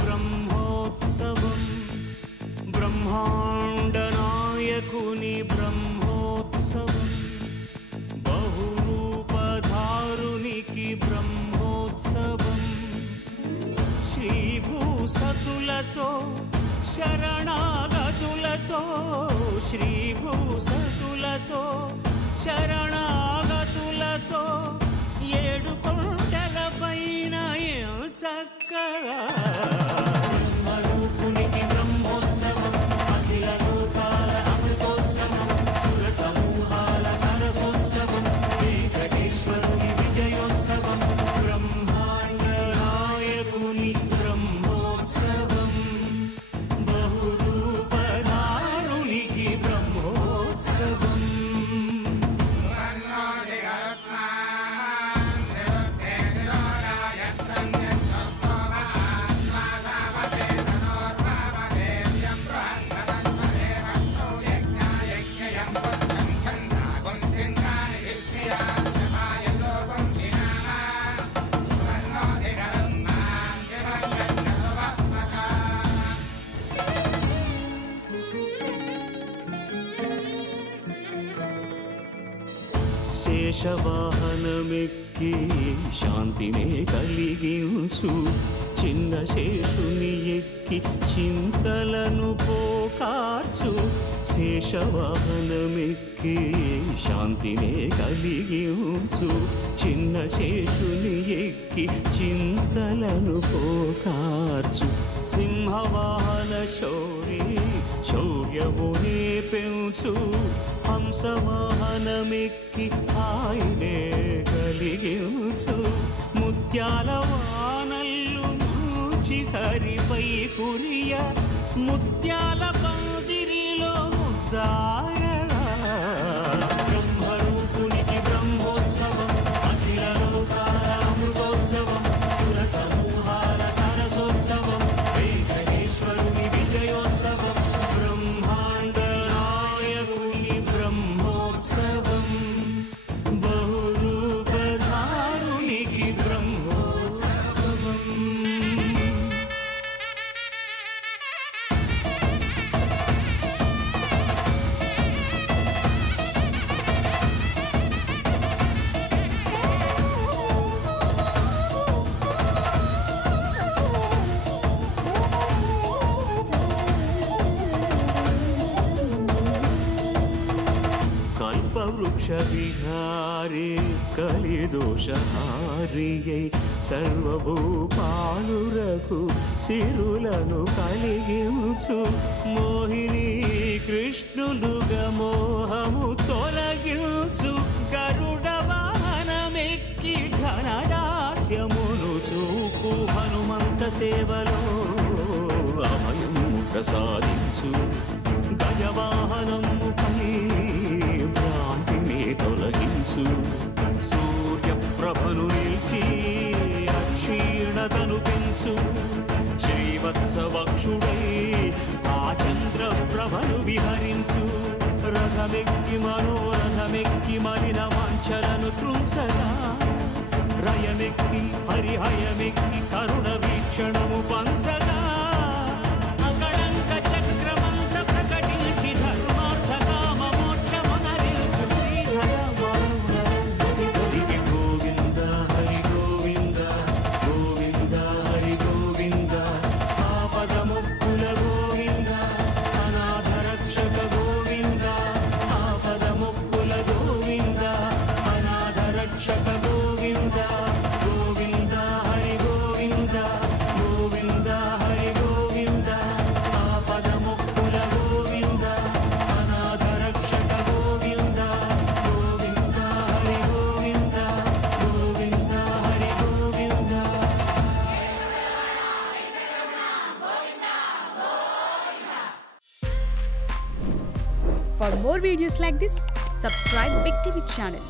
బ్రహ్మోత్సవం బ్రహ్మాండ నాయకుని బ్రహ్మోత్సవం బహురూపధారునికి బ్రహ్మోత్సవం శ్రీభూసతులతో శరణాగతులతో శ్రీభూసతులతో శరణాగతులతో ఏడు కొండల పైన చక్కగా బ్రహ్మరూపునికి బ్రహ్మోత్సవం అఖిల లోకాల అమృతోత్సవం సుర సమూహాల సరసోత్సవం వెంకటేశ్వరుని విజయోత్సవం బ్రహ్మాండ నాయకుని బ్రహ్మోత్సవం బహురూపధారునికి బ్రహ్మోత్సవం శేషవాహనమెక్కి శాంతినే కలిగించు చిన్న శేషుని ఎక్కి చింతలను పోకార్చు శేషవాహనమెక్కి శాంతినే కలిగించు చిన్న శేషుని ఎక్కి చింతలను పోకార్చు సింహవాహన శౌర్యమునే పెంచు హంసవాహనమెక్కి ఆయనే కలిగించు ముత్యాల వానల్లు మూచి హరిపై కురియ ముత్యాల పందిరిలో ముద్దాయగా బ్రహ్మరూపునికి బ్రహ్మోత్సవం అఖిల లోకాల అమృతోత్సవం సుర సమూహాల సరసోత్సవం వెంకటేశ్వరుని విజయోత్సవం బ్రహ్మాండ నాయకుని బ్రహ్మోత్సవం బహురూపధారునికి బ్రహ్మోత్సవం కల్పవృక్ష విహారే కలిదోషహారియై సర్వభూపాలురకు సిరులను కలిగించు మోహిని కృష్ణులుగా మోహము తొలగించు గరుడ వాహనమెక్కి ఘనదాస్యమును చూపు హనుమంత సేవలో అభయము ప్రసాదించు గజవాహనముపై భ్రాంతిని తొలగించు సూర్యప్రభను నిలిచి అక్షీణతను పెంచు శ్రీవత్సవక్షుడై ఆ చంద్రప్రభను విహరించు రథమెక్కి మనోరథమెక్కి మలిన వాంఛలను త్రుంచగా రయమెక్కి హరిహయమెక్కి కరుణ వీక్షణము పంచగా అకళంక చక్రమంత ప్రకటించి ధర్మార్థ కామ మోక్షమునరించు శ్రీహర గోవింద హరి గోవింద గోవింద హరి గోవింద ఆపదముక్కుల గోవింద అనాథ రక్షక గోవింద ఆపదముక్కుల గోవింద అనాథ రక్షక గోవింద గోవింద హరి గోవింద గోవింద హరి గోవింద ఆపదముక్కుల గోవింద అనాథ రక్షక Govinda Govinda Hari Govinda Govinda Hari Govinda. For more videos like this, subscribe Big TV channel.